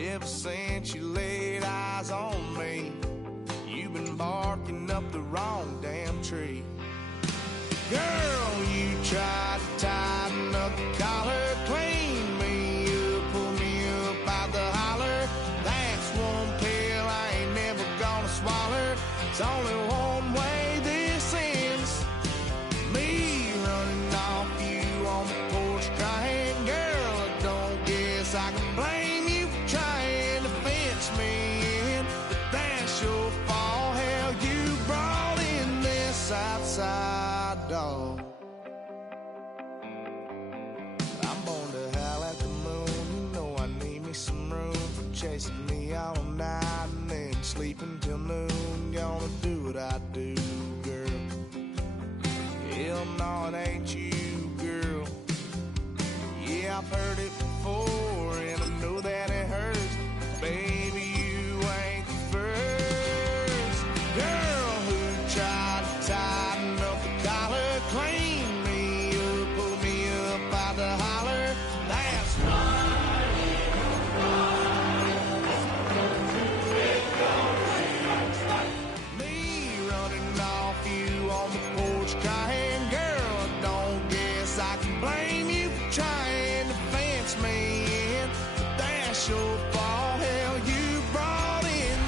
Ever since you laid eyes on me, you've been barking up the wrong damn tree. Girl, you tried to tighten up the collar, clean me up, pull me up out the holler. That's one pill I ain't never gonna swallow. It's only one way this ends. Me running off you on the porch crying. Girl, I don't guess I can blame you for trying to fence me in, but that's your fault. Hell, you brought in this outside dog. I'm born to howl at the moon. You know I need me some room for chasing me all night and then sleeping till noon. Gonna do what I do, girl. Hell no, it ain't you, girl. Yeah, I've heard it before, and I know that it hurts. Baby, you ain't the first girl who tried to tighten up the collar, clean me up, pull me up out the holler. That's me running off you on the porch crying. Girl, I don't guess I can blame you for trying to fence me in, but that's your fault. Hell, you brought in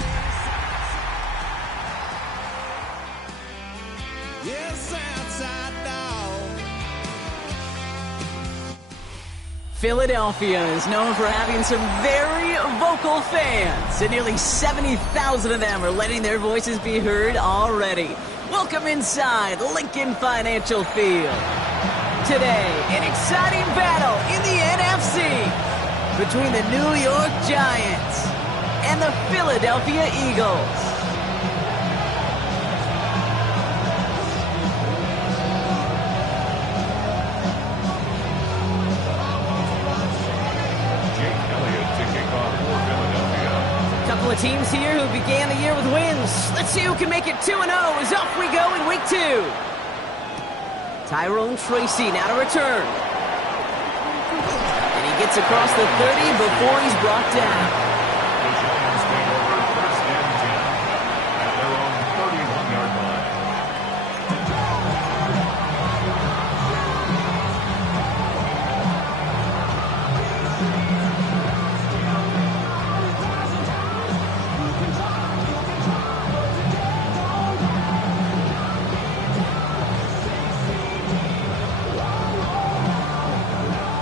this outside dog. Philadelphia is known for having some very vocal fans, and nearly 70,000 of them are letting their voices be heard already. Welcome inside Lincoln Financial Field. Today, an exciting battle in the NFC between the New York Giants and the Philadelphia Eagles. Couple of teams here who began the year with wins. Let's see who can make it 2-0 as off we go in week 2. Tyrone Tracy now to return. And he gets across the 30 before he's brought down.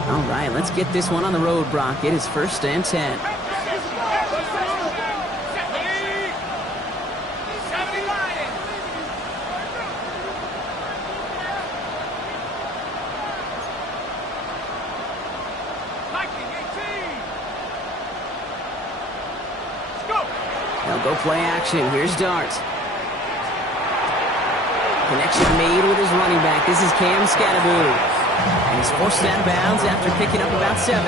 All right, let's get this one on the road, Brock. It is 1st and 10. They'll go play action. Here's Dart. Connection made with his running back. This is Cam Scattaboo. And he's forced out of bounds after picking up about 7.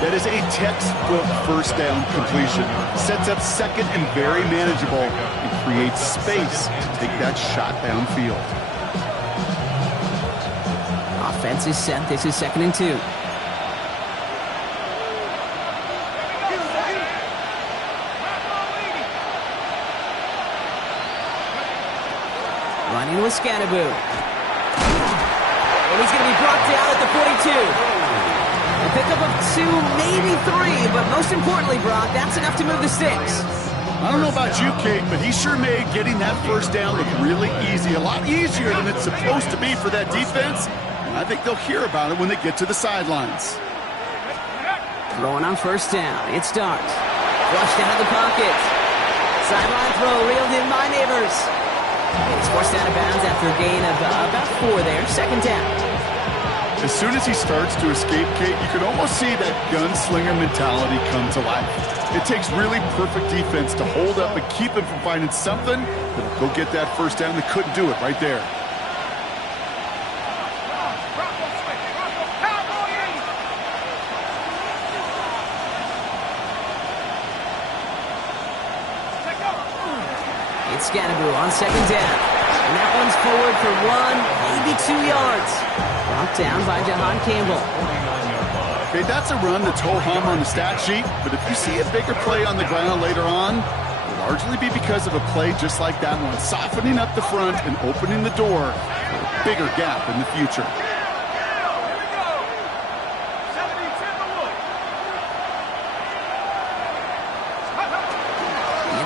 That is a textbook first down completion. Sets up second and very manageable and creates space to take that shot downfield. Offense is set. This is 2nd and 2. Running with Scattaboo. And he's going to be brought down at the 42. A pickup of 2, maybe 3, but most importantly, Brock, that's enough to move the sticks. I don't know about you, Kate, but he sure made getting that first down look really easy. A lot easier than it's supposed to be for that defense. And I think they'll hear about it when they get to the sidelines. Throwing on 1st down. It's Dart. Flushed out of the pocket. Sideline throw reeled in by Neighbors. He's forced out of bounds after a gain of about 4 there. 2nd down. As soon as he starts to escape, Kate, you can almost see that gunslinger mentality come to life. It takes really perfect defense to hold up and keep him from finding something that'll go get that first down. They couldn't do it right there. It's Scattaboo on 2nd down. And that one's forward for 1, maybe 2 yards. Brought down by Jahan Campbell. Okay, that's a run that's ho-hum on the stat sheet, but if you see a bigger play on the ground later on, it'll largely be because of a play just like that one, softening up the front and opening the door for a bigger gap in the future.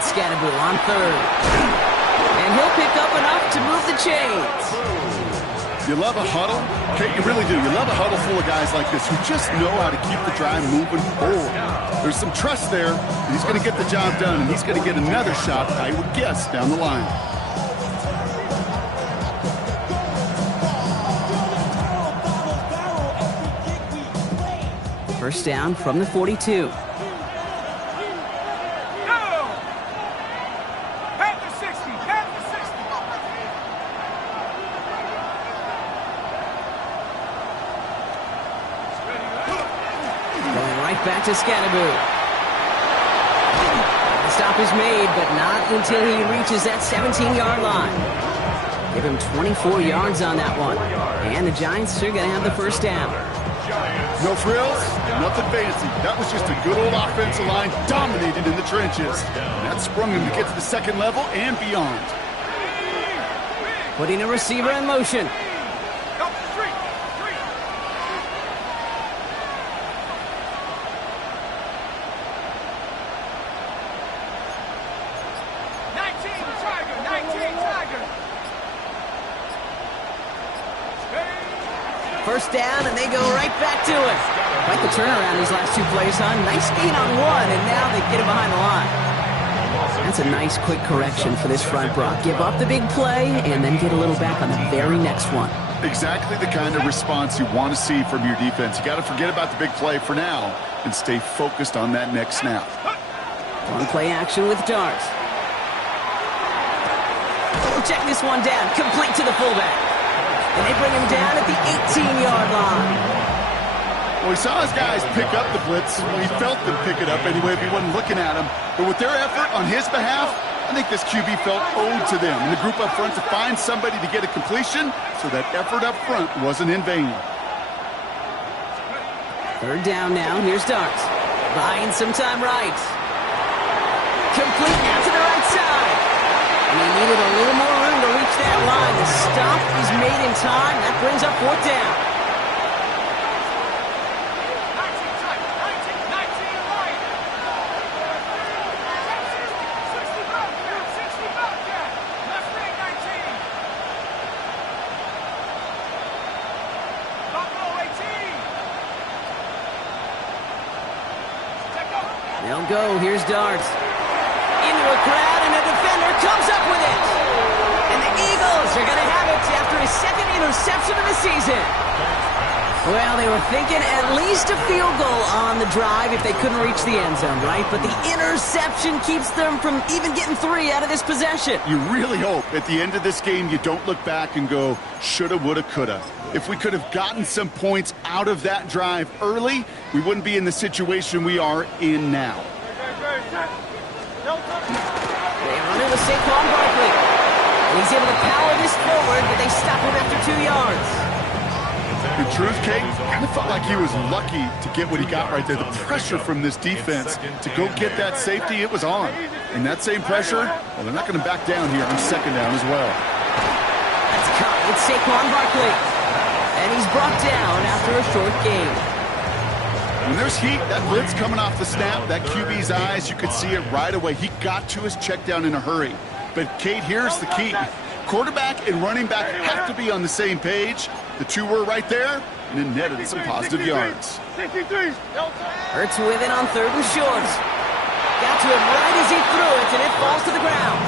Scatterbull on third. And he'll pick up enough to move the chains. You love a huddle? Okay, you really do. You love a huddle full of guys like this who just know how to keep the drive moving forward. There's some trust there that he's going to get the job done, and he's going to get another shot, I would guess, down the line. First down from the 42. Back to Scatterbull. The stop is made, but not until he reaches that 17-yard line. Give him 24 yards on that one. And the Giants are going to have the first down. No frills, nothing fancy. That was just a good old offensive line dominated in the trenches. And that sprung him to get to the second level and beyond. Putting a receiver in motion. First down, and they go right back to it. Quite the turnaround these last two plays, huh? Nice gain on one, and now they get it behind the line. That's a nice, quick correction for this front, Brock. Give up the big play, and then get a little back on the very next one. Exactly the kind of response you want to see from your defense. You got to forget about the big play for now and stay focused on that next snap. One play action with Darts. Check this one down, complete to the fullback. And they bring him down at the 18-yard line. Well, he saw his guys pick up the blitz. Well, he felt them pick it up anyway if he wasn't looking at him. But with their effort on his behalf, I think this QB felt owed to them and the group up front to find somebody to get a completion, so that effort up front wasn't in vain. Third down now. Here's Darts. Buying some time right. Complete out to the right side. And he needed a little more room to reach that line. The stop is made in time. That brings up fourth down. They'll go. Here's Darts. Into a crowd, and a defender comes up with it. And the Eagles are going to have it after his second interception of the season. Well, they were thinking at least a field goal on the drive if they couldn't reach the end zone, right? But the interception keeps them from even getting 3 out of this possession. You really hope at the end of this game you don't look back and go, shoulda, woulda, coulda. If we could have gotten some points out of that drive early, we wouldn't be in the situation we are in now. They run it with Saquon Barkley. And he's able to power this forward, but they stop him after 2 yards. In truth, Kate, kind of felt like he was lucky to get what he got right there. The pressure from this defense to go get that safety, it was on. And that same pressure, well, they're not going to back down here on second down as well. That's caught with Saquon Barkley. And he's brought down after a short gain. When there's heat, that blitz coming off the snap, that QB's eyes, you could see it right away. He got to his check down in a hurry. But, Kate, here's the key. Quarterback and running back have to be on the same page. The two were right there, and it netted some positive yards. Hurts with it on third and short. Got to it right as he threw it, and it falls to the ground.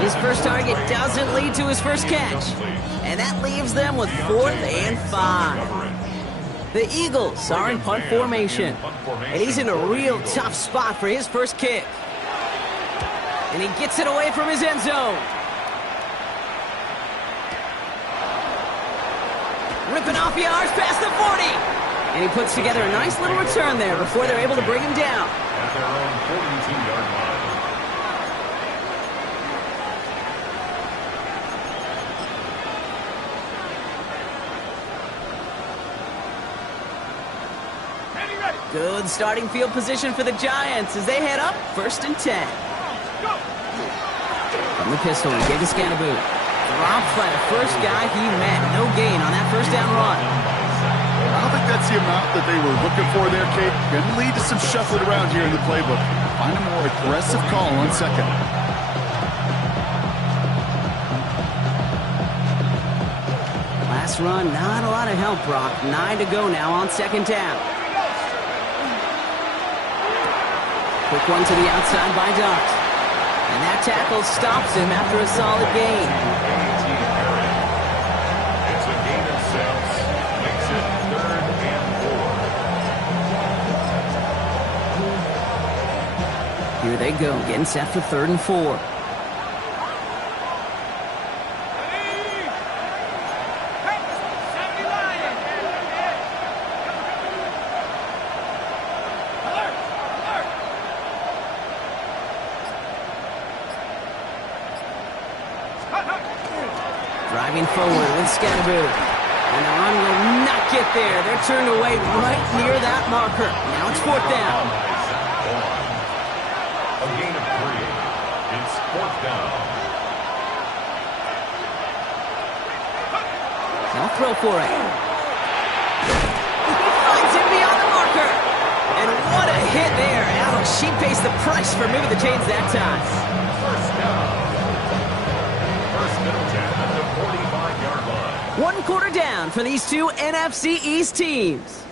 His first target doesn't lead to his first catch. And that leaves them with 4th and 5. The Eagles are in punt formation. And he's in a real tough spot for his first kick. And he gets it away from his end zone. Ripping off yards past the 40. And he puts together a nice little return there before they're able to bring him down. At their own 42-yard line. Good starting field position for the Giants as they head up 1st and 10. From the pistol, he gave to Scanaboot. Drop flat, first guy he met. No gain on that first down run. I don't think that's the amount that they were looking for there, Kate. Going to lead to some shuffling around here in the playbook. Find a more aggressive call on 2nd. Last run, not a lot of help, Brock. 9 to go now on 2nd down. Quick one to the outside by Dart. And that tackle stops him after a solid gain. It's a gain of 6. Makes it 3rd and 4. Here they go, getting set for 3rd and 4. Driving forward with Scanaboot. And the run will not get there. They're turned away right near that marker. Now it's 4th down. A gain of 3. It's 4th down. They'll throw for it. He finds him beyond the marker. And what a hit there. Alex, she pays the price for moving the chains that time. First down. First and 10 at the 45-yard line. 1 quarter down for these two NFC East teams.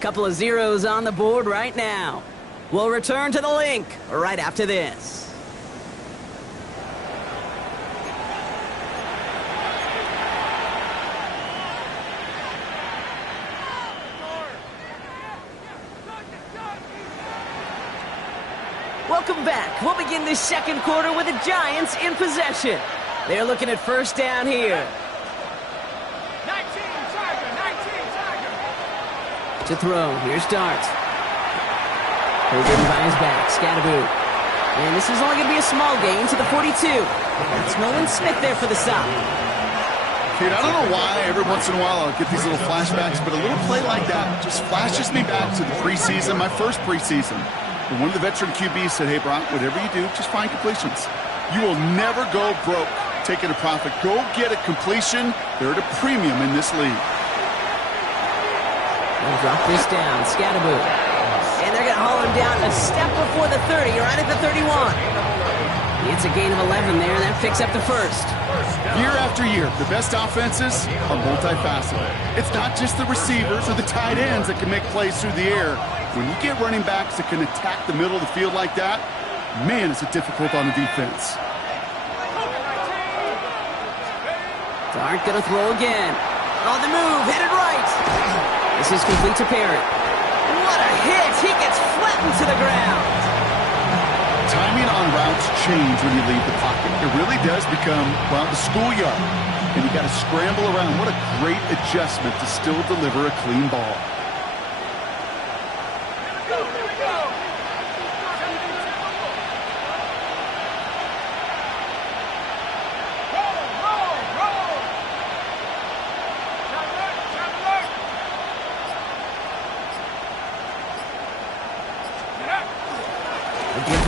Couple of zeros on the board right now. We'll return to the link right after this. Welcome back. We'll begin this 2nd quarter with the Giants in possession. They're looking at 1st down here. 19 Tiger. To throw, here's Dart. Holding by his back, Scanaboot. And this is only going to be a small gain to the 42. That's Nolan Smith there for the stop. Kate, I don't know why every once in a while I'll get these little flashbacks, but a little play like that just flashes me back to the preseason, my first preseason. And one of the veteran QBs said, hey, Brock, whatever you do, just find completions. You will never go broke taking a profit. Go get a completion. They're at a premium in this league. They'll drop this down, Scanaboot. And they're going to haul him down a step before the 30, right at the 31. It's a gain of 11 there, and that picks up the 1st. Year after year, the best offenses are multifaceted. It's not just the receivers or the tight ends that can make plays through the air. When you get running backs that can attack the middle of the field like that, man, is it difficult on the defense. Dart going to throw again. On the move, headed right. This is complete to Perry. What a hit! He gets flattened to the ground. Timing on routes change when you leave the pocket. It really does become, well, the schoolyard. And you got to scramble around. What a great adjustment to still deliver a clean ball.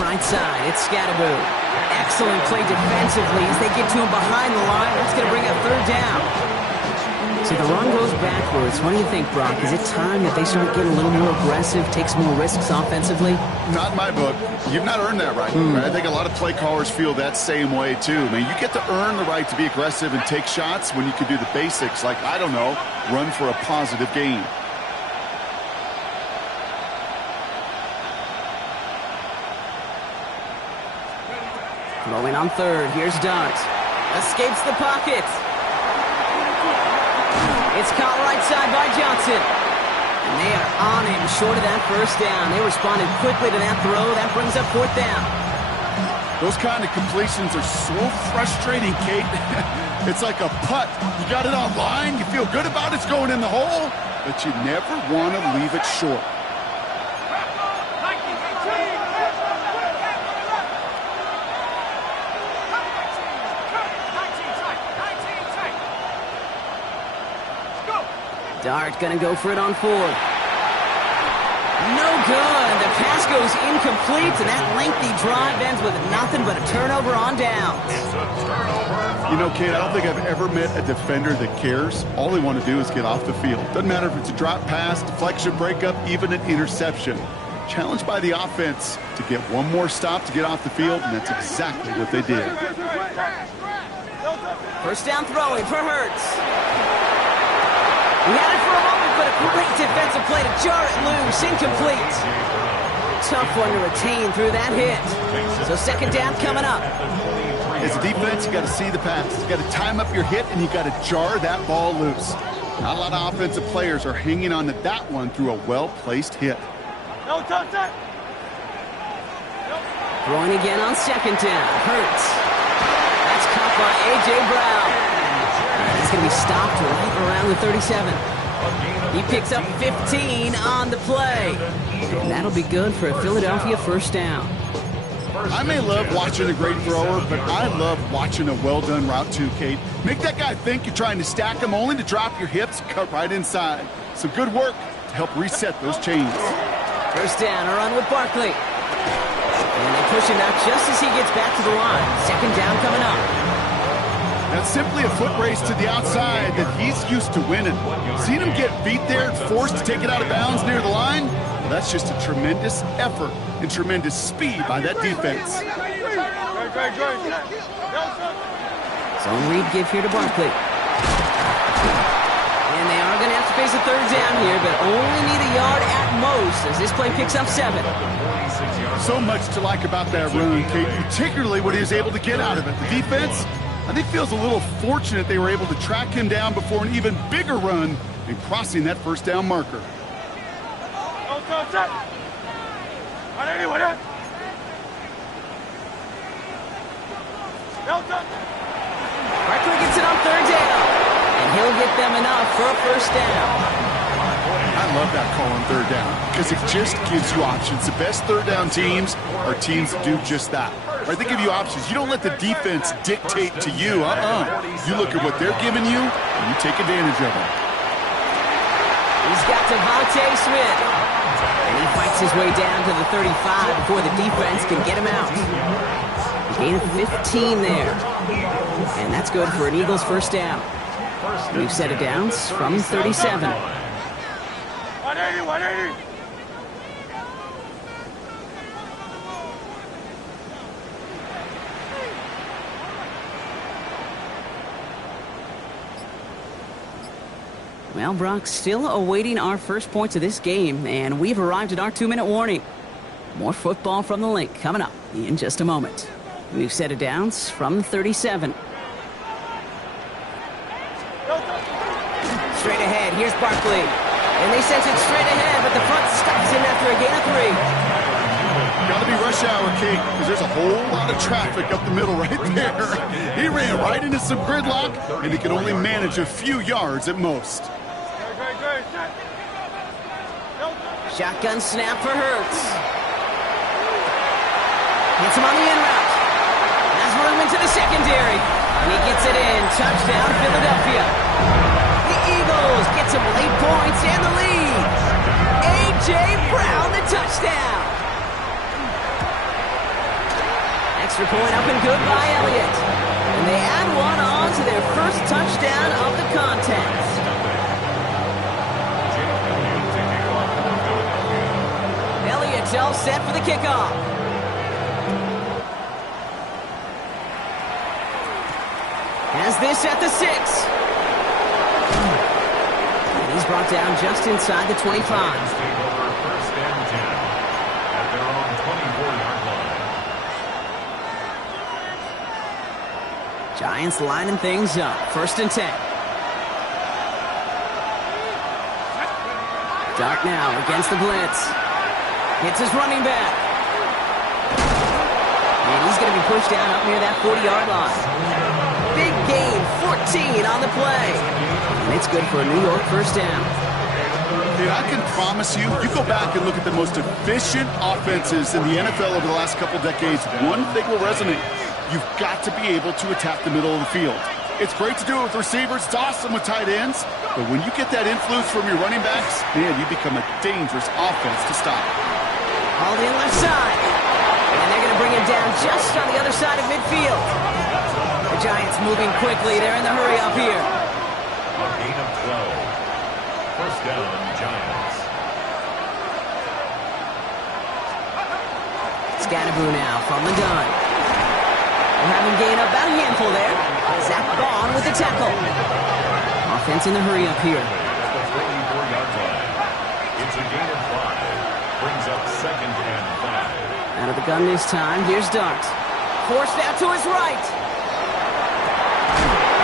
Right side, it's Scanaboot. Excellent play defensively as they get to him behind the line. That's going to bring up 3rd down. See, the run goes backwards. What do you think, Brock? Is it time that they start getting a little more aggressive, take some more risks offensively? Not in my book. You've not earned that right. I think a lot of play callers feel that same way, too. I mean, you get to earn the right to be aggressive and take shots when you can do the basics, like, I don't know, run for a positive gain. Throwing on 3rd. Here's Dart. Escapes the pocket. It's caught right side by Johnson. And they are on him short of that 1st down. They responded quickly to that throw. That brings up 4th down. Those kind of completions are so frustrating, Kate. It's like a putt. You got it on line. You feel good about it's going in the hole, but you never want to leave it short. Dart gonna go for it on 4th. No good. The pass goes incomplete, and that lengthy drive ends with nothing but a turnover on downs. It's a turnover. You know, Kate, I don't think I've ever met a defender that cares. All they want to do is get off the field. Doesn't matter if it's a drop pass, deflection, breakup, even an interception. Challenged by the offense to get one more stop to get off the field, and that's exactly what they did. First down throwing for Hurts. He had it for a moment, but a great defensive play to jar it loose. Incomplete. Tough one to retain through that hit. So second down coming up. As a defense, you got to see the pass. You got to time up your hit, and you got to jar that ball loose. Not a lot of offensive players are hanging on to that one through a well-placed hit. Throwing again on second down. Hurts. That's caught by A.J. Brown. And he's going to be stopped right around the 37. He picks up 15 on the play. And that'll be good for a Philadelphia first down. I may love watching a great thrower, but I love watching a well-done route too, Kate. Make that guy think you're trying to stack him only to drop your hips, cut right inside. So good work to help reset those chains. First down, a run with Barkley. And they push him out just as he gets back to the line. Second down coming up. That's simply a foot race to the outside that he's used to winning. Seeing him get beat there and forced to take it out of bounds near the line, well, that's just a tremendous effort and tremendous speed by that defense. Zone read give here to Barkley. And they are going to have to face a third down here, but only need a yard at most as this play picks up 7. So much to like about that run, Kate, particularly what he was able to get out of it. The defense, I think, feels a little fortunate they were able to track him down before an even bigger run and crossing that first down marker. Barkley gets it on third down, and he'll get them enough for a first down. I love that call on third down because it just gives you options. The best third down teams are teams that do just that. Right? They give you options. You don't let the defense dictate to you. You look at what they're giving you, and you take advantage of it. He's got Devontae Smith, and he fights his way down to the 35 before the defense can get him out. A gain of 15 there, and that's good for an Eagles first down. We've set it down from 37. 180. Well, Brock, still awaiting our first points of this game, and we've arrived at our 2-minute warning. More football from the link coming up in just a moment. We've set it down from 37. Straight ahead, here's Barkley. And they sent it straight ahead, but the front stops him after a gain of 3. Got to be rush hour, Kate, because there's a whole lot of traffic up the middle right there. He ran right into some gridlock, and he can only manage a few yards at most. Shotgun snap for Hurts. Gets him on the in route. Has room into the secondary. And he gets it in. Touchdown, Philadelphia. The Eagles get some late points and the lead. A.J. Brown, the touchdown. Extra point up and good by Elliott. And they add one on to their first touchdown of the contest. Elliott's all set for the kickoff. Has this at the 6. And he's brought down just inside the 25. First and 10 at their own 24-yard line. Giants lining things up. First and 10. Dark now against the blitz. Hits his running back. And he's going to be pushed down up near that 40-yard line. Big gain, 14 on the play. And it's good for a New York first down. Dude, I can promise you, you go back and look at the most efficient offenses in the NFL over the last couple decades, one thing will resonate. You've got to be able to attack the middle of the field. It's great to do it with receivers. It's awesome with tight ends. But when you get that influence from your running backs, man, you become a dangerous offense to stop. Hauled in left side. And they're going to bring him down just on the other side of midfield. The Giants moving quickly. They're in the hurry up here. A gain of 12. First down, Giants. Scatterboo now from the gun. We'll have him gain about a handful there. Zach Bond with the tackle. Offense in the hurry up here. At the 34-yard line. It's a gain of 5. Brings up 2nd and 5. Out of the gun this time. Here's Dart. Forced out to his right.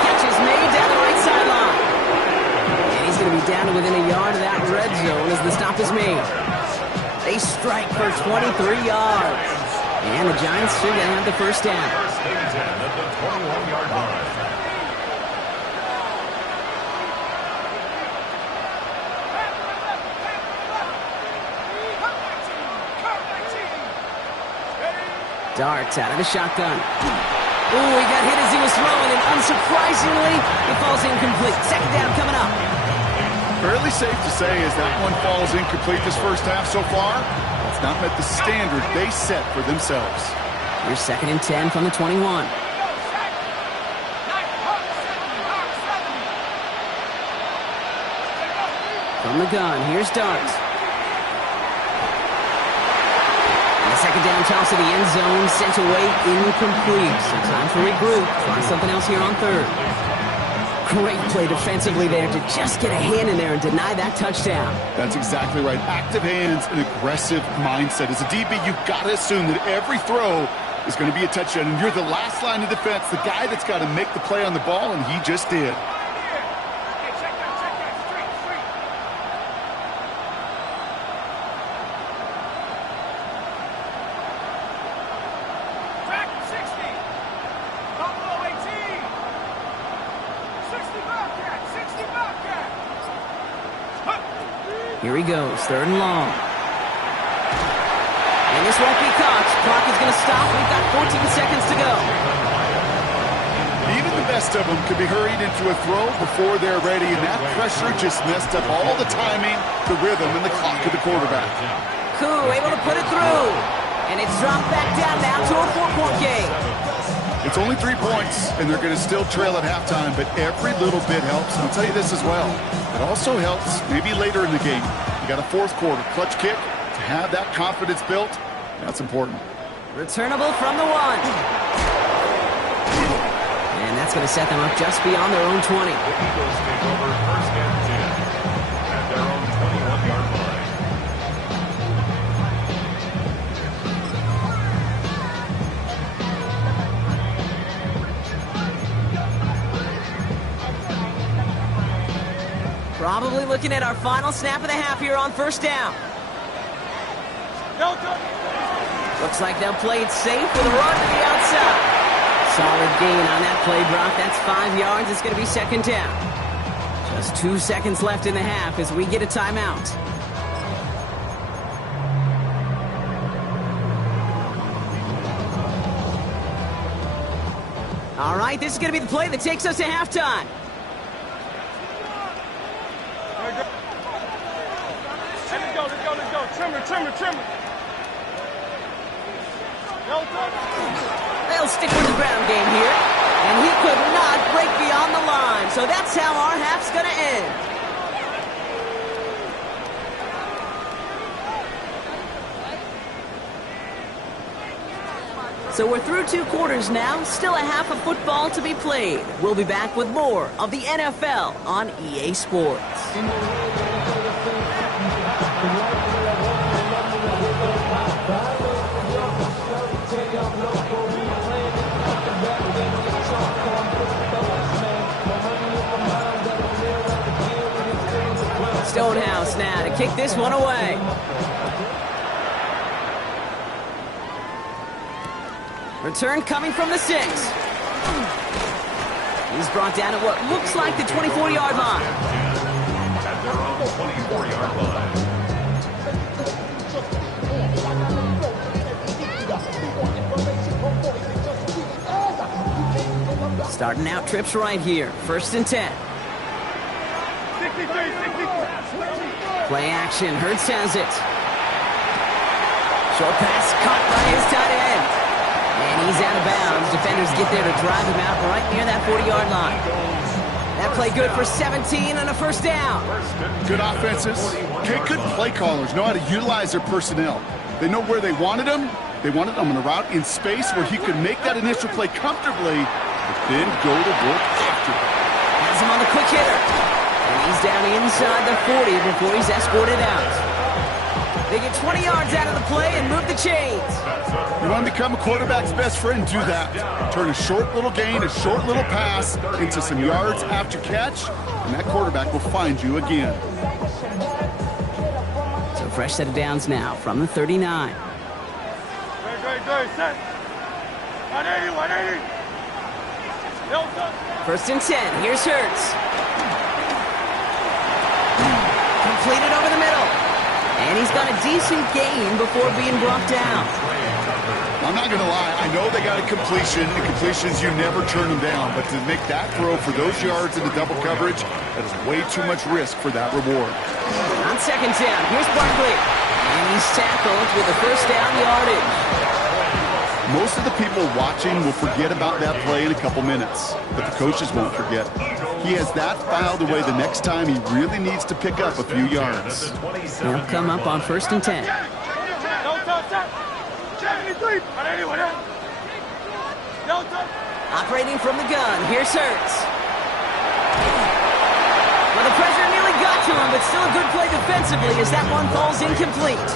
Catch is made down the right sideline. And he's going to be down to within a yard of that red zone as the stop is made. They strike for 23 yards. And the Giants should have the first down. First and 10 at the 21-yard line. Dart out of the shotgun. Ooh, he got hit as he was throwing, and unsurprisingly, it falls incomplete. Second down coming up. Fairly safe to say as that one falls incomplete this first half so far, it's not met the standard they set for themselves. Here's 2nd and 10 from the 21. From the gun, here's Dart. And the second down toss to the end zone, sent away incomplete. So time to regroup. Try something else here on third. Great play defensively there to just get a hand in there and deny that touchdown. That's exactly right. Active hands and aggressive mindset. As a DB, you've got to assume that every throw is going to be a touchdown. And you're the last line of defense, the guy that's got to make the play on the ball, and he just did. Here he goes, 3rd and long. And this won't be caught. Clock is going to stop. We've got 14 seconds to go. Even the best of them could be hurried into a throw before they're ready, and that pressure just messed up all the timing, the rhythm, and the clock of the quarterback. Koo able to put it through. And it's dropped back down now to a 4-point game. It's only 3 points, and they're going to still trail at halftime, but every little bit helps. And I'll tell you this as well. It also helps maybe later in the game. You got a 4th quarter clutch kick to have that confidence built. That's important. Returnable from the 1. And that's going to set them up just beyond their own 20. The Eagles take over 1st and 10 at their own 21-yard line. Probably looking at our final snap of the half here on 1st down. Looks like they'll play it safe with a run to the outside. Solid gain on that play, Brock. That's 5 yards. It's going to be 2nd down. Just 2 seconds left in the half as we get a timeout. All right, this is going to be the play that takes us to halftime. Trimmer. They'll stick with the ground game here. And he could not break beyond the line. So that's how our half's going to end. So we're through 2 quarters now. Still a half of football to be played. We'll be back with more of the NFL on EA Sports. Stonehouse now to kick this one away. Return coming from the 6. He's brought down at what looks like the 24-yard line. At their own 24-yard line. Starting out trips right here. 1st and 10. Play action. Hurts has it. Short pass caught by his tight end. And he's out of bounds. Defenders get there to drive him out right near that 40-yard line. That play good for 17 and a first down. Good offenses. Okay, good play callers know how to utilize their personnel. They know where they wanted him. They wanted him on a route in space where he could make that initial play comfortably, but then go to work after it. Has him on the quick hitter. And he's down inside the 40 before he's escorted out. They get 20 yards out of the play and move the chains. You want to become a quarterback's best friend, do that. Turn a short little gain, a short little pass into some yards after catch, and that quarterback will find you again. So fresh set of downs now from the 39. Good, set. 180. First and 10. Here's Hurts. Completed over the middle. And he's got a decent gain before being brought down. I'm not going to lie. I know they got a completion, and completions, you never turn them down. But to make that throw for those yards in the double coverage, that is way too much risk for that reward. On second down, here's Barkley. And he's tackled with the first down yardage. Most of the people watching will forget about that play in a couple minutes, but the coaches won't forget. He has that filed away the next time he really needs to pick up a few yards. He'll come up on first and 10. Operating from the gun, here's Hurts. Well, the pressure nearly got to him, but still a good play defensively as that one falls incomplete.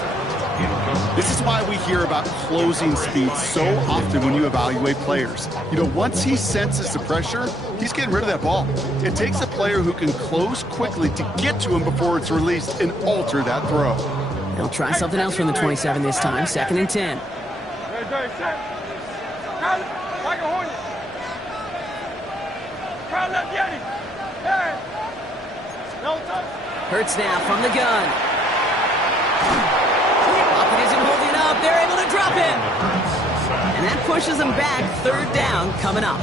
This is why we hear about closing speed so often when you evaluate players. You know, once he senses the pressure, he's getting rid of that ball. It takes a player who can close quickly to get to him before it's released and alter that throw. They'll try something else from the 27 this time, second and 10. Hurts now from the gun. They're able to drop him. And that pushes them back. Third down coming up.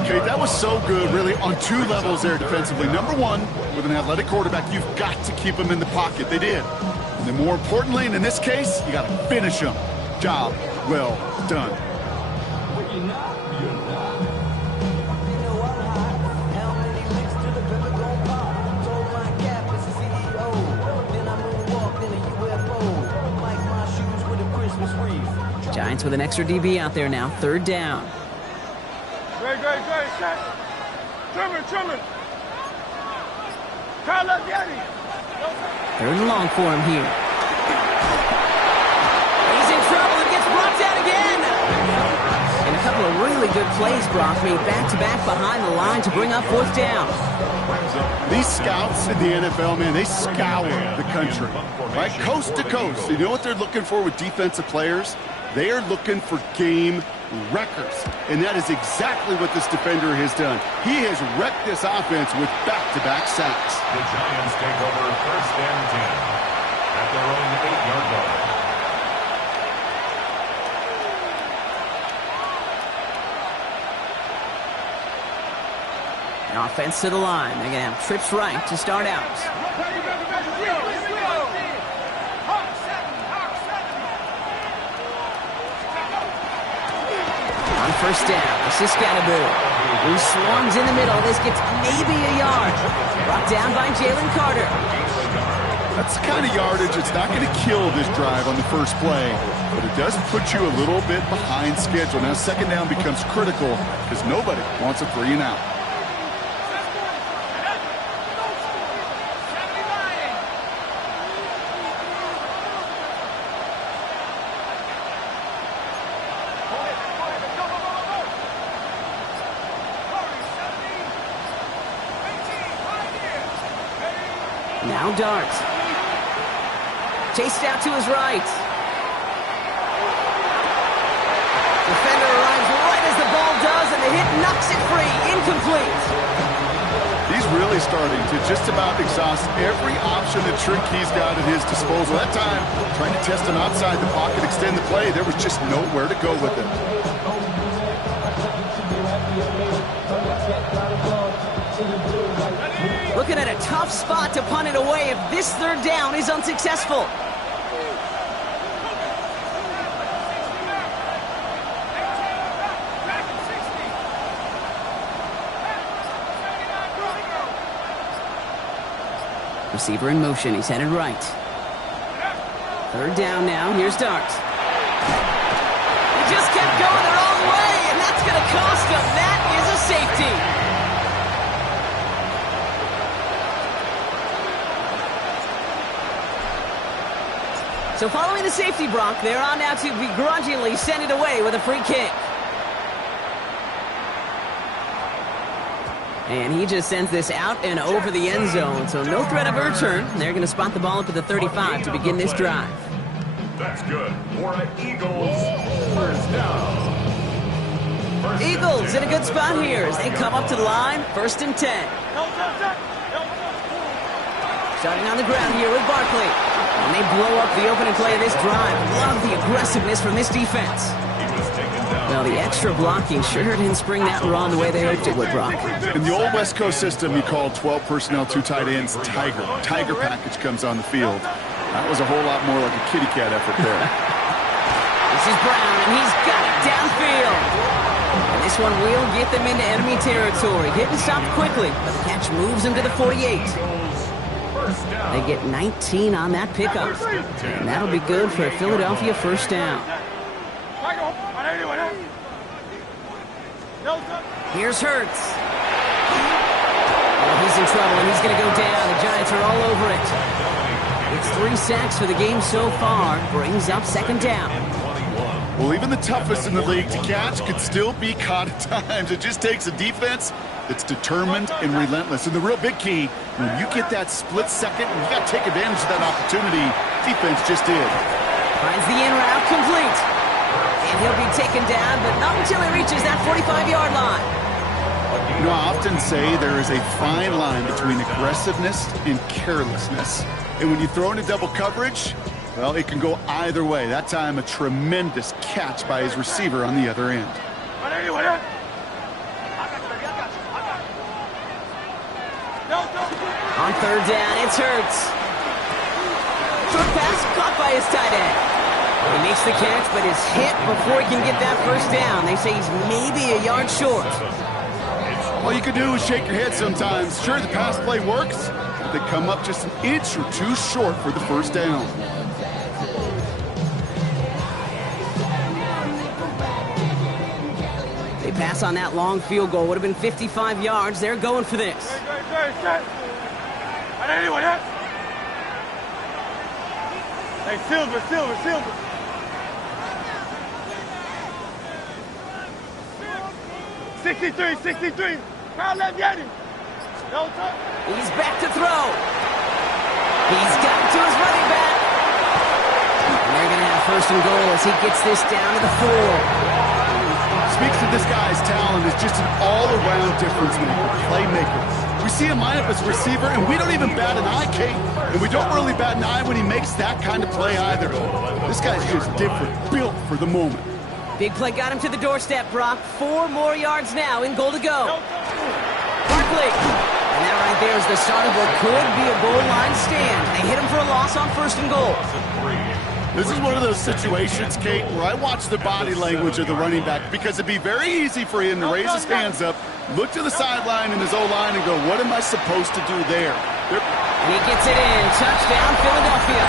Okay, that was so good, really, on two levels there defensively. Number one, with an athletic quarterback, you've got to keep him in the pocket. They did. And then more importantly, and in this case, you got to finish him. Job well done. Giants with an extra DB out there now. Third down. Great. Set. Trimmer. Third and long for him here. He's in trouble and gets brought down again. And a couple of really good plays, Brock, made back-to-back behind the line to bring up fourth down. These scouts in the NFL, man, they scour the country, right? Coast to coast. You know what they're looking for with defensive players? They are looking for game wreckers, and that is exactly what this defender has done. He has wrecked this offense with back-to-back sacks. The Giants take over first and 10 at their own 8-yard line. Offense to the line. They're going to have trips right to start out. On first down, this is Scatterboo, who swarms in the middle. This gets maybe a yard. Brought down by Jalen Carter. That's the kind of yardage it's not going to kill this drive on the first play, but it does put you a little bit behind schedule. Now second down becomes critical because nobody wants a 3-and-out. Now Dart. Chased out to his right. Defender arrives right as the ball does, and the hit knocks it free. Incomplete. He's really starting to just about exhaust every option and trick he's got at his disposal. That time, trying to test him outside the pocket, extend the play, there was just nowhere to go with it. Looking at a tough spot to punt it away if this third down is unsuccessful. Receiver in motion. He's headed right. Third down now. Here's Dart. He just kept going the wrong way, and that's going to cost him. That is a safety. So following the safety, Brock, they're on now to begrudgingly send it away with a free kick. And he just sends this out and over the end zone, so no threat of a return. They're going to spot the ball up at the 35 to begin this drive. That's good for an Eagles first down. Eagles in a good spot here as they come up to the line, 1st and 10. Starting on the ground here with Barkley. And they blow up the opening play of this drive. Love the aggressiveness from this defense. Well, the extra blocking sure didn't spring that run the way they hoped it would, Brock. In the old West Coast system, you call 12 personnel, 2 tight ends, Tiger. Tiger package comes on the field. That was a whole lot more like a kitty cat effort there. This is Brown, and he's got it downfield. And this one will get them into enemy territory. Hit and stop quickly, but the catch moves him to the 48. They get 19 on that pickup. And that'll be good for a Philadelphia first down. Here's Hurts. Oh, he's in trouble, and he's going to go down. The Giants are all over it. It's 3 sacks for the game so far. Brings up 2nd down. Well, even the toughest in the league to catch could still be caught at times. It just takes a defense that's determined and relentless. And the real big key, when you get that split second, you got to take advantage of that opportunity. Defense just did. Finds the in route complete. And he'll be taken down, but not until he reaches that 45-yard line. You know, I often say there is a fine line between aggressiveness and carelessness. And when you throw into double coverage, well, it can go either way. That time, a tremendous catch by his receiver on the other end. On 3rd down, it's Hurts. Short pass caught by his tight end. He makes the catch, but is hit before he can get that first down. They say he's maybe a yard short. All you can do is shake your head sometimes. Sure, the pass play works, but they come up just an inch or two short for the first down. They pass on that long field goal. Would have been 55 yards. They're going for this. Hey, Silver. 63. Crowd left Yeti. He's back to throw. He's got it to his running back. And they're going to have 1st and goal as he gets this down to the 4. Speaks of this guy's talent as just an all-around difference maker, playmaker. We see him line up as a receiver, and we don't even bat an eye, Kate. And we don't really bat an eye when he makes that kind of play either. This guy's just different, built for the moment. Big play got him to the doorstep, Brock. 4 more yards now in goal to go. Barkley. And that right there is the start of what could be a goal line stand. They hit him for a loss on 1st and goal. This is one of those situations, Kate, where I watch the body language of the running back because it'd be very easy for him to raise his hands up, look to the sideline in his O-line and go, what am I supposed to do there? And he gets it in. Touchdown, Philadelphia.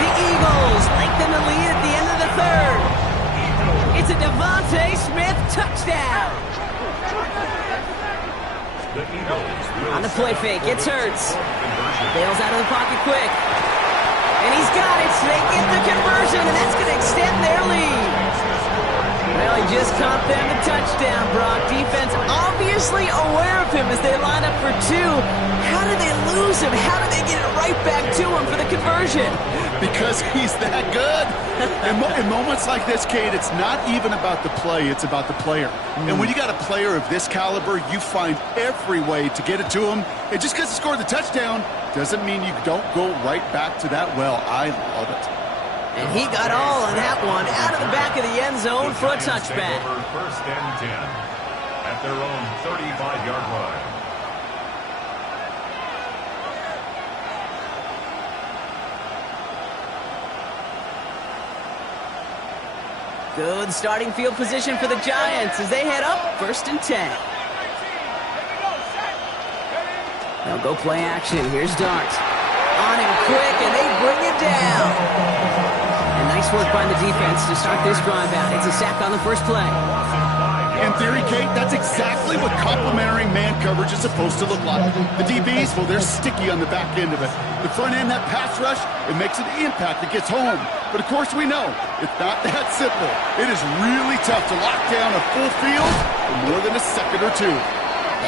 The Eagles lengthen the lead at the end of the 3rd. It's a Devontae Smith touchdown. On the play fake, it's Hurts. Bails out of the pocket quick. And he's got it. They get the conversion, and that's going to extend their lead. Well, he just caught them the touchdown, Brock. Defense obviously aware of him as they line up for 2. How did they lose him? How did they get it right back to him for the conversion? Because he's that good. In moments like this, Kate, it's not even about the play, it's about the player. And when you got a player of this caliber, you find every way to get it to him. And just because he scored the touchdown doesn't mean you don't go right back to that well. I love it. And he got all of that one out of the back of the end zone for a touchback. 1st and 10 at their own 35-yard line. Good starting field position for the Giants as they head up 1st and 10. They'll go play action. Here's Dart. On him quick, and they bring it down. And nice work by the defense to start this drive out. It's a sack on the first play. In theory, Kate, that's exactly what complementary man coverage is supposed to look like. The DBs, well, they're sticky on the back end of it. The front end, that pass rush, it makes an impact that gets home. But, of course, we know it's not that simple. It is really tough to lock down a full field for more than a second or two.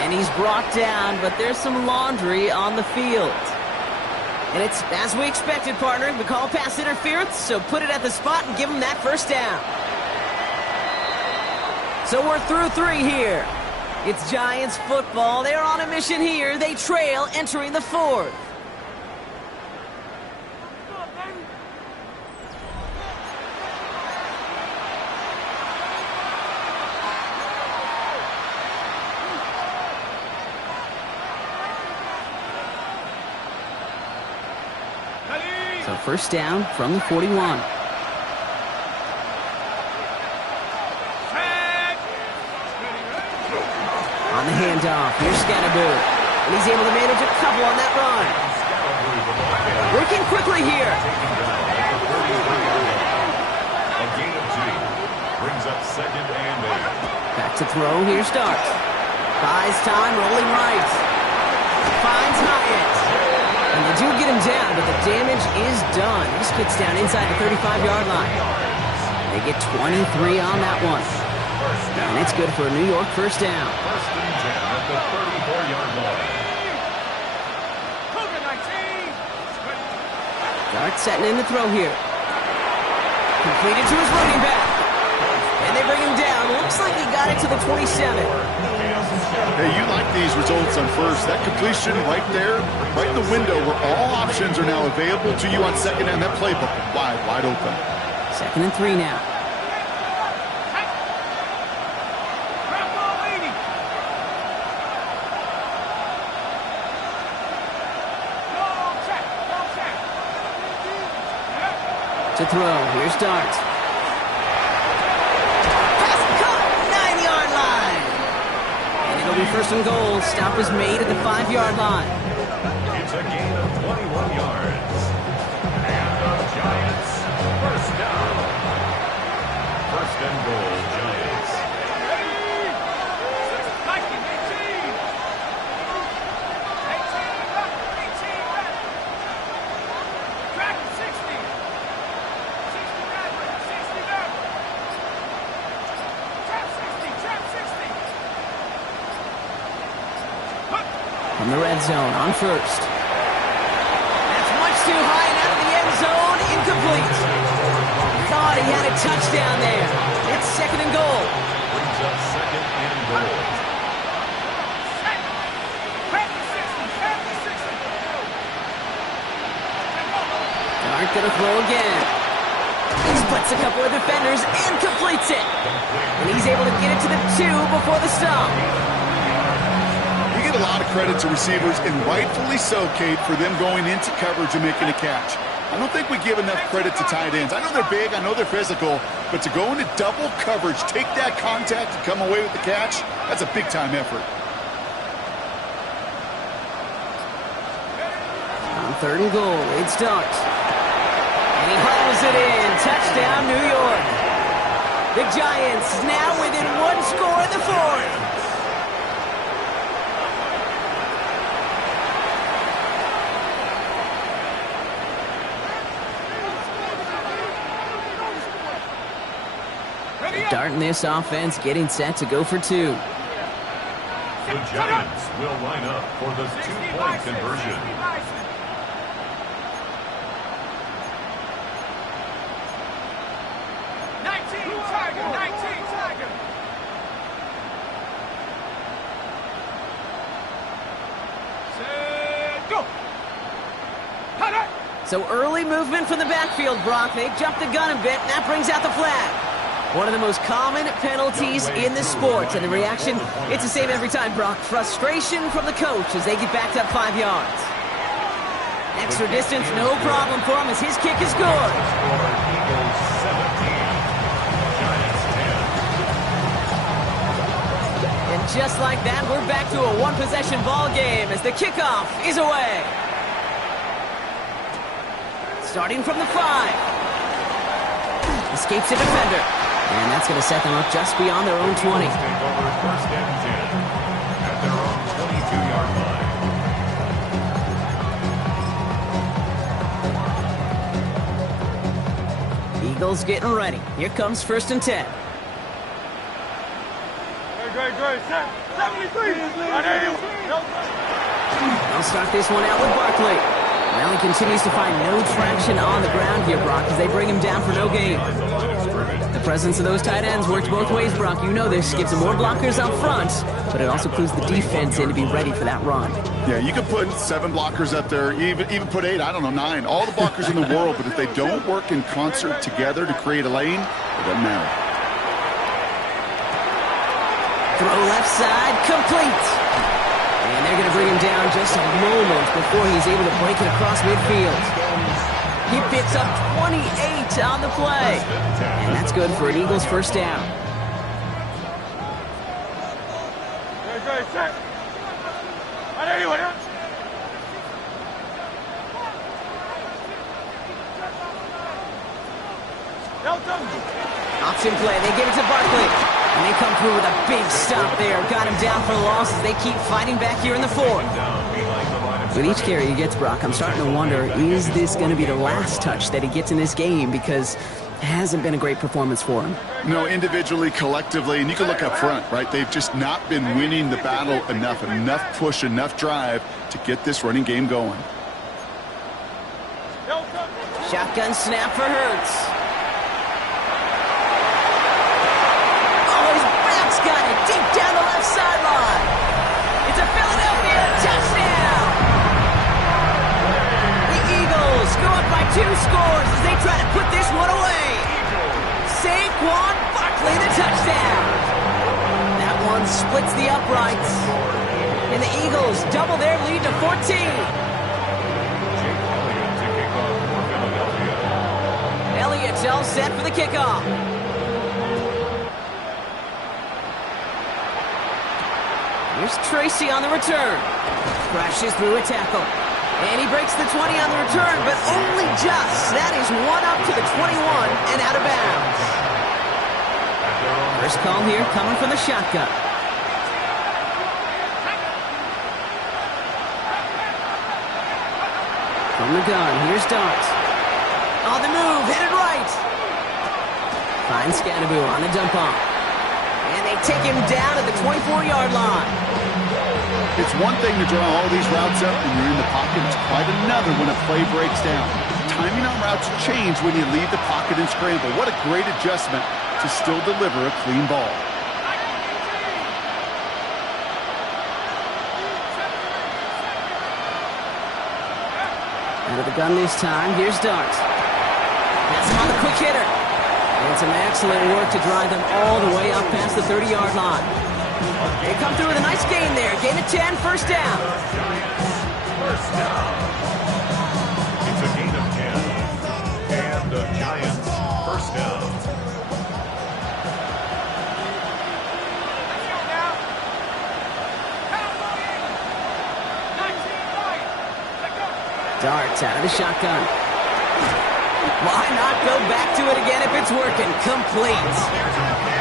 And he's brought down, but there's some laundry on the field. And it's as we expected, partner. We call pass interference, so put it at the spot and give him that first down. So we're through 3 here. It's Giants football. They're on a mission here. They trail entering the 4th. So first down from the 41. On the handoff, here's Scatterboo. And he's able to manage a couple on that run. Working quickly here. A gain of 2. Brings up 2nd and 8. Back to throw, here's Dart. Buys time, rolling right. Finds Hyatt. And they do get him down, but the damage is done. This kid's down inside the 35-yard line. They get 23 on that one. And it's good for a New York first down. First and 10 at the 34-yard line. Dart setting in the throw here. Completed to his running back. And they bring him down. Looks like he got it to the 27. Hey, you like these results on first. That completion right there, right in the window where all options are now available to you on second down. That playbook wide open. 2nd and 3 now. To throw, here's Dart. Pass caught, 9-yard line. And it'll be first and goal. Stop is made at the 5-yard line. It's a gain of 21 yards. And the Giants first down. First and goal, Giants. From the red zone on first. That's much too high and out of the end zone. Incomplete. Thought he had a touchdown there. It's 2nd and goal. Brings up 2nd and goal. Dart gonna throw again. He splits a couple of defenders and completes it. And he's able to get it to the 2 before the stop. You get a lot of credit to receivers, and rightfully so, Kate, for them going into coverage and making a catch. I don't think we give enough credit to tight ends. I know they're big, I know they're physical, but to go into double coverage, take that contact and come away with the catch, that's a big-time effort. On 3rd and goal, it's Dart. And he hauls it in. Touchdown, New York. The Giants now within 1 score in the 4th. Dart in this offense getting set to go for 2. The Giants will line up for the 2-point conversion. So early movement from the backfield, Brock. They jumped the gun a bit, and that brings out the flag. One of the most common penalties in the sport. And the reaction, it's the same every time, Brock. Frustration from the coach as they get backed up 5 yards. Extra distance, no problem for him as his kick is good. And just like that, we're back to a one-possession ball game as the kickoff is away. Starting from the 5. Escapes a defender. And that's going to set them up just beyond their own 20. Take over first and 10 at their own 22-yard line. Eagles getting ready. Here comes first and 10. Great. 73. They'll start this one out with Barkley. Well, he continues to find no traction on the ground here, Brock, as they bring him down for no gain. The presence of those tight ends works both ways, Brock. You know this. Gives them more blockers up front, but it also clues the defense in to be ready for that run. Yeah, you could put 7 blockers up there, even put 8, I don't know, 9. All the blockers in the world, but if they don't work in concert together to create a lane, it doesn't matter. Throw left side, complete. And they're going to bring him down just a moment before he's able to break it across midfield. He picks up 28 on the play. And that's good for an Eagles first down. Great, set. Option play, they give it to Barkley. And they come through with a big stop there. Got him down for the loss as they keep fighting back here in the 4th. With each carry he gets, Brock, I'm starting to wonder, is this going to be the last touch that he gets in this game? Because it hasn't been a great performance for him. No, individually, collectively, and you can look up front, right? They've just not been winning the battle enough push, enough drive to get this running game going. Shotgun snap for Hurts. Got it deep down the left sideline. It's a Philadelphia touchdown. The Eagles go up by 2 scores as they try to put this one away. Saquon Barkley, the touchdown. That one splits the uprights. And the Eagles double their lead to 14. Elliott's all set for the kickoff. Here's Tracy on the return. Crashes through a tackle. And he breaks the 20 on the return, but only just. That is one up to the 21 and out of bounds. First call here coming from the shotgun. From the gun, here's Dart. On the move, headed right. Finds Scannaboo on the dump off. And they take him down at the 24-yard line. It's one thing to draw all these routes up when you're in the pocket. It's quite another when a play breaks down. Timing on routes change when you leave the pocket and scramble. What a great adjustment to still deliver a clean ball. Out of the gun this time, here's Dart. That's him on the quick hitter. And some excellent work to drive them all the way up past the 30-yard line. They come through with a nice gain there. Gain of 10, first down. First down. It's a gain of 10. And the Giants first down. Darts out of the shotgun. Why not go back to it again if it's working? Complete.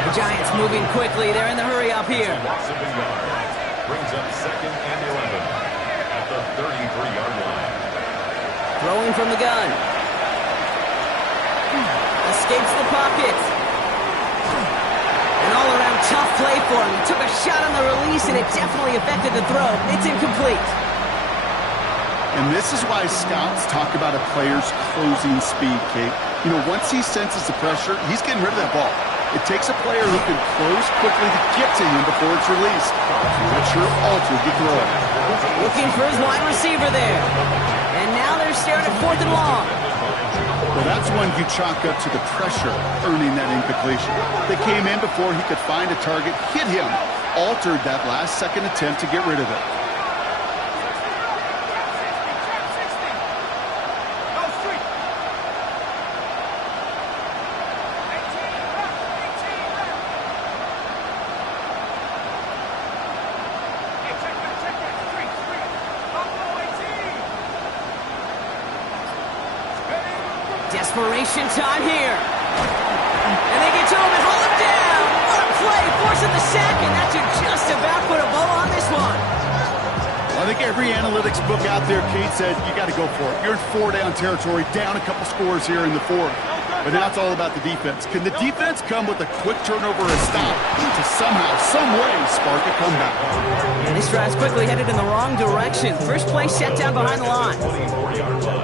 The Giants moving quickly. They're in the hurry up here. Loss of a yard. Brings up second and 11 at the 33-yard line. Throwing from the gun. Escapes the pocket. An all-around tough play for him. He took a shot on the release, and it definitely affected the throw. It's incomplete. And this is why scouts talk about a player's closing speed, Kate. You know, once he senses the pressure, he's getting rid of that ball. It takes a player who can close quickly to get to him before it's released. That sure altered the throw. Looking for his wide receiver there. And now they're staring at 4th and long. Well, that's one you chalk up to the pressure earning that incompletion. They came in before he could find a target, hit him, altered that last-second attempt to get rid of it. Desperation time here. And they get to him and hold him down. What a play, forcing the sack, and that should just about put a bow on this one. I think every analytics book out there, Kate, said you got to go for it. You're in 4-down territory, down a couple scores here in the fourth. But now it's all about the defense. Can the defense come with a quick turnover or a stop to somehow, some way, spark a comeback? And this drive's quickly headed in the wrong direction. First play set down behind the line.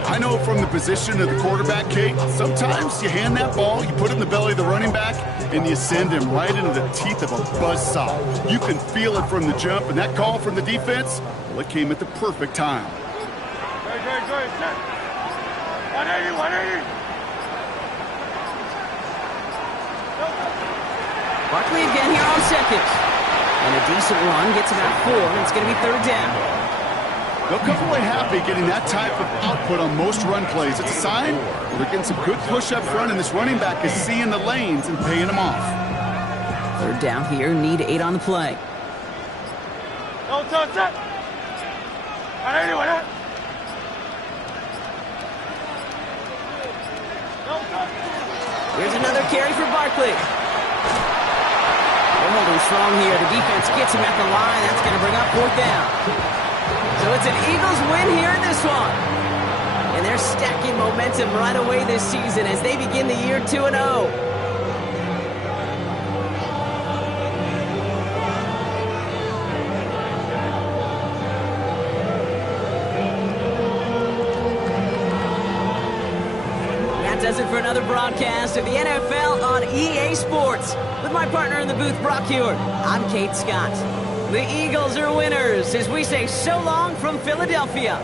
I know from the position of the quarterback, Kate, sometimes you hand that ball, you put it in the belly of the running back, and you send him right into the teeth of a buzzsaw. You can feel it from the jump, and that call from the defense, well, it came at the perfect time. Good. Set. 180. Barkley again here on seconds. And a decent run gets him out 4, and it's going to be 3rd down. They'll come away happy getting that type of output on most run plays. It's a sign they're getting some good push up front, and this running back is seeing the lanes and paying them off. 3rd down here, need 8 on the play. No touch, set. 180. Here's another carry for Barkley. They're holding strong here. The defense gets him at the line. That's going to bring up 4th down. So it's an Eagles win here in this one. And they're stacking momentum right away this season as they begin the year 2-0. Does it for another broadcast of the NFL on EA Sports. With my partner in the booth, Brock Hewitt, I'm Kate Scott. The Eagles are winners as we say so long from Philadelphia.